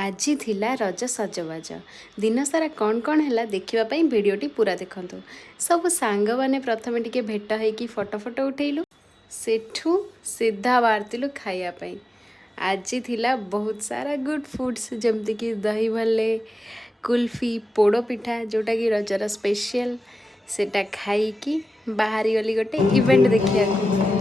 ଆଜି ଥିଲା ରଜ ସଜବାଜ। ଦିନ ସାରା କ'ଣ କ'ଣ ହେଲା ଦେଖିବା ପାଇଁ ଭିଡ଼ିଓଟି ପୁରା ଦେଖନ୍ତୁ। ସବୁ ସାଙ୍ଗମାନେ ପ୍ରଥମେ ଟିକେ ଭେଟ ହେଇକି ଫଟୋ ଉଠେଇଲୁ, ସେଠୁ ସିଧା ବାହାରିଥିଲୁ ଖାଇବା ପାଇଁ। ଆଜି ଥିଲା ବହୁତ ସାରା ଗୁଡ୍ ଫୁଡ୍ସ, ଯେମିତିକି ଦହି ଭଲ୍ଲେ, କୁଲ୍ଫି, ପୋଡ଼ ପିଠା, ଯେଉଁଟାକି ରଜର ସ୍ପେଶିଆଲ୍। ସେଟା ଖାଇକି ବାହାରିଗଲି ଗୋଟେ ଇଭେଣ୍ଟ ଦେଖିବାକୁ।